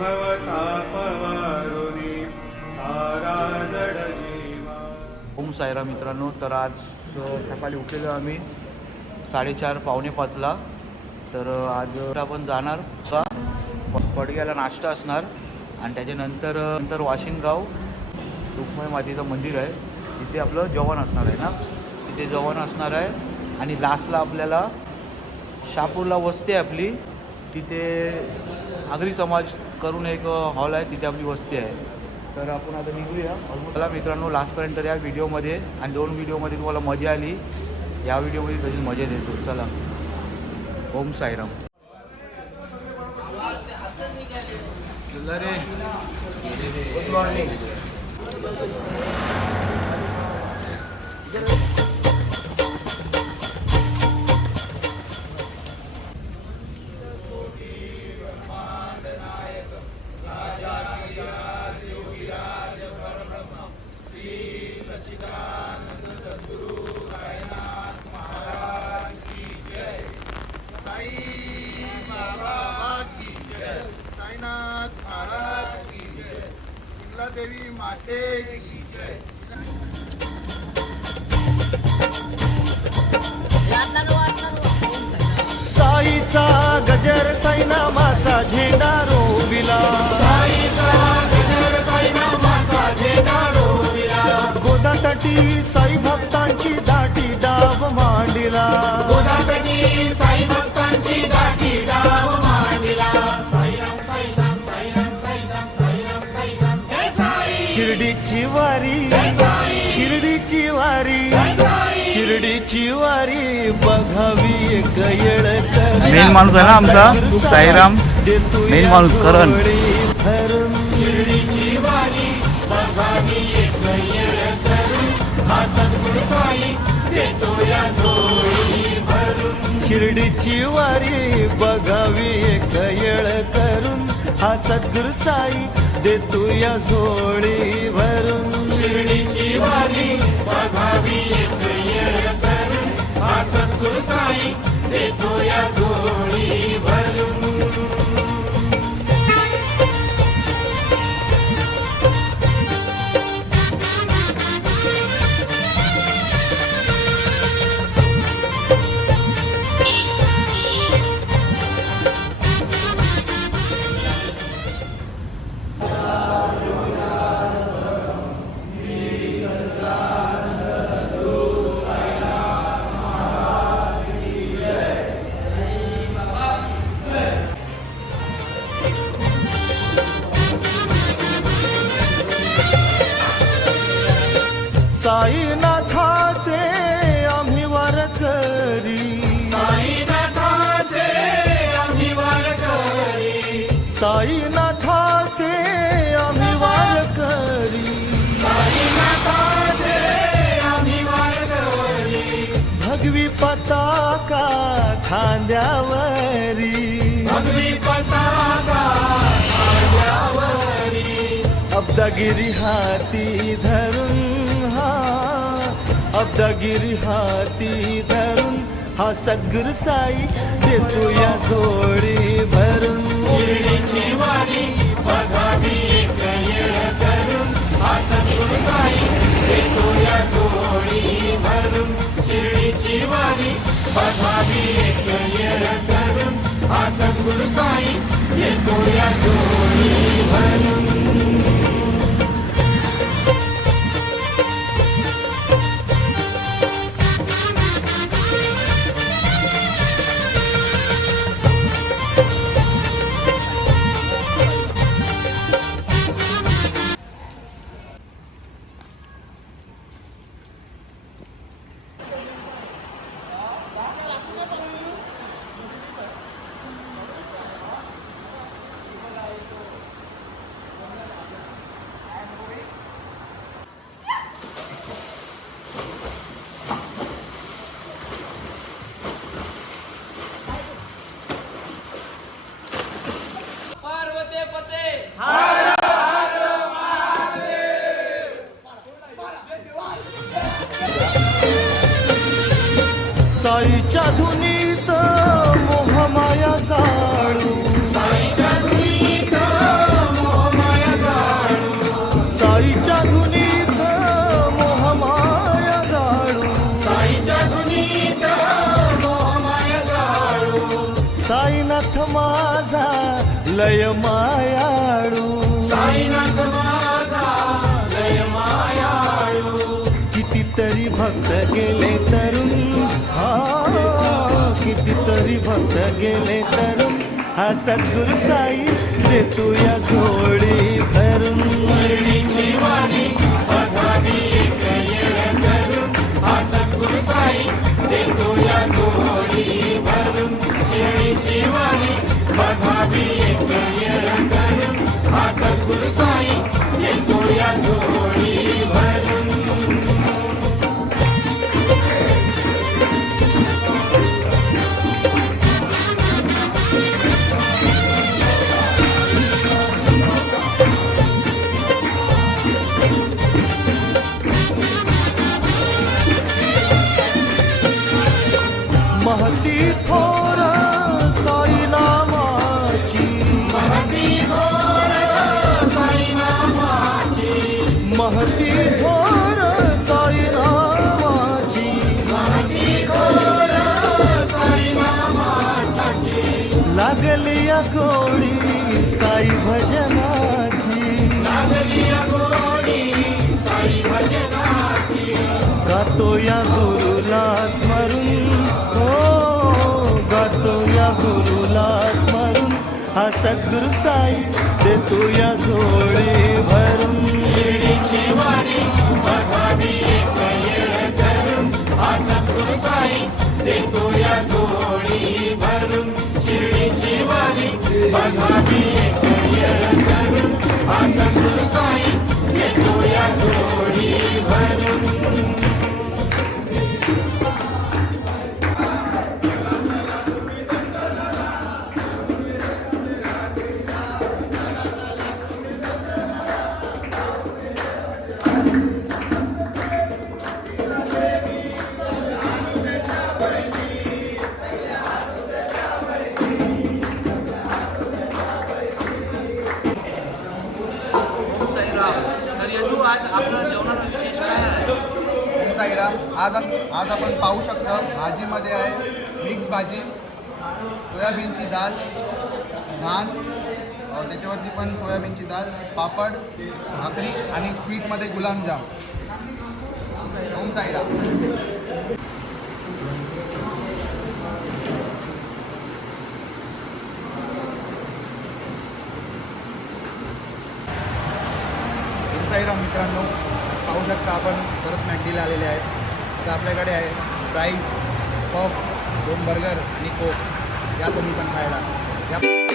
भवतापवारुणी तारा जड जीवा। ओम साईराम मित्रांनो, तर आज सकाळी उठलेलो आम्ही 4:30 पावणे 5ला. तर आज आपण जाणार पडग्याला नाश्ता असणार आणि त्याच्यानंतर वाशिंगाव रुक्मिणी मातेचं मंदिर आहे, तिथे आपलं जेवण असणार आहे ना, तिथे जेवण असणार आहे. आणि लास्टला आपल्याला शहापूरला वस्ती आहे आपली, तिथे आगरी समाज करून एक हॉल आहे, तिथे आपली वस्ती आहे. तर आपण आता निघूया. चला मित्रांनो, लास्टपर्यंत या व्हिडिओमध्ये, आणि 2 व्हिडिओमध्ये तुम्हाला मजा आली, या व्हिडिओमध्ये तशी मजा देतो. चला, ओम साईराम. रे गुड मॉर्निंग. देवी माते की जय. साईचा गजर साईनामाचा झेंडा रोविला. गोदातटी साई भक्तांची दाटी डाव मांडिला. शिर्डीची वारी, शिर्डीची वारी, शिर्डीची वारी बघावी एक येळ. मेन माणूस आहे ना आमचा साईराम, मेन माणूस करण. शिर्डीची वारी बघावी एक येळ करून, हा सद्गुरू साई देतो या जोडी भरून. शिर्डीची वारी बघावी एक येळ करून, हा सद्गुरू साई देतो या झोळी भरून. शिर्डीची वारी बघावी एक येळ करून, हा सद्गुरू साई देतो या झोळी भरून. साईनाथाचे आम्ही वारकरी, साईनाथाचे आम्ही वारकरी, साईनाथाचे आम्ही वारकरी, साईनाथाचे आम्ही वारकरी. भगवी पताका खांद्यावरी, भगवी पताका खांद्यावरी. अब्दागिरी हाती धरून, अब्दागिरी हाती धरून, हा सद्गुरू साई देतो या झोळी भरून. शिर्डीची वारी बघावी एक येळ करून, हा सद्गुरू साई देतो या झोळी भरून. शिर्डीची वारी बघावी एक येळ करून, हा सद्गुरू साई देतो या झोळी भरून. लय मायाळू साईनाथ माझा लय मायाळू. कितीतरी भक्त गेले तरुण हा कितीतरी भक्त गेले तरुण हा सद्गुरु साई देतो या जोडी भरून. शिर्डीची वारी बघावी एक येळ करून, हा सद्गुरु साई देतो या जोडी भरून. शिर्डीची वारी बघावी एक येळ करून, हा सद्गुरु साई देतो या जोडी भरून. महती थोर साई नामाची महती थोर साई नामाची, महती थोर साई नामाची महती थोर साई नामाची. लागली या गोडी साई भजनाची लागली गोडी साई भजनाची. गातो या गुरुला स्मरून हो गातो या गुरुला स्मरून हा सद्गुरु साई देतो या जोडी भरून. शिर्डीची वारी बघावी एक येळ करून, हा सद्गुरु साई देतो या जोडी भरून. शिर्डीची वारी बघावी एक येळ करून, हा सद्गुरु साई देतो या जोडी भरून. साईराम, तर यदू आज आपलं जेवणाचा विशेष काय आहे? ओम साईराम. आज आपण पाहू शकता भाजीमध्ये आहे मिक्स भाजी, सोयाबीनची डाळ, धान, त्याच्यावरती पण सोयाबीनची डाळ, पापड, भाकरी आणि स्वीटमध्ये गुलाबजाम. ओम साईराम. साईराम मित्रांनो, पाहू शकता आपण परत मॅकडीला आलेले आहेत. आता आपल्याकडे आहे फ्राईज, पफ, 2 बर्गर आणि कोक. या तुम्ही पण खायला या.